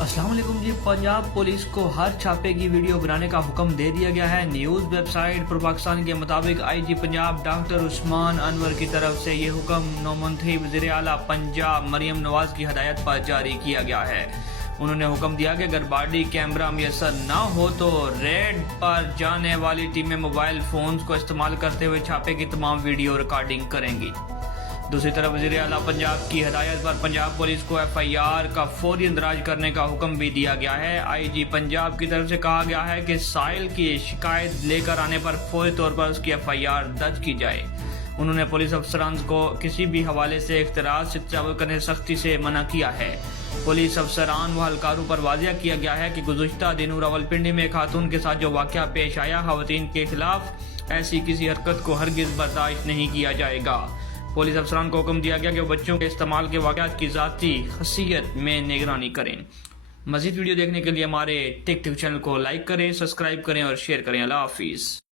अस्सलाम वालेकुम जी। पंजाब पुलिस को हर छापे की वीडियो बनाने का हुक्म दे दिया गया है। न्यूज़ वेबसाइट पर पाकिस्तान के मुताबिक आईजी पंजाब डॉक्टर उस्मान अनवर की तरफ से ये हुक्म नौमंतखब वज़ीर आला पंजाब मरियम नवाज की हदायत पर जारी किया गया है। उन्होंने हुक्म दिया कि अगर बॉडी कैमरा मैसर ना हो तो रेड पर जाने वाली टीमें मोबाइल फोन्स को इस्तेमाल करते हुए छापे की तमाम वीडियो रिकॉर्डिंग करेंगी। दूसरी तरफ वज़ीर आला पंजाब की हदायत पर पंजाब पुलिस को FIR का फौरी इंदराज करने का हुक्म भी दिया गया है। IG पंजाब की तरफ से कहा गया है कि साहिल की शिकायत लेकर आने पर फौरी तौर पर उसकी FIR दर्ज की जाए। उन्होंने पुलिस अफसरान को किसी भी हवाले से इख्तराज से तजावुज़ करने से सख्ती से मना किया है। पुलिस अफसरान व हलकारों पर वाज़िया किया गया है कि गुज़श्ता दिनों रावलपिंडी में खातून के साथ जो वाक़या पेश आया, ख़वातीन के खिलाफ ऐसी किसी हरकत को हरगिज़ बर्दाश्त नहीं किया जाएगा। पुलिस अफसरान को हुक्म दिया गया कि वो बच्चों के इस्तेमाल के वाक़यात की ज़ाती खसियत में निगरानी करें। मज़ीद वीडियो देखने के लिए हमारे टिक टॉक चैनल को लाइक करें, सब्सक्राइब करें और शेयर करें। अल्लाह हाफिज़।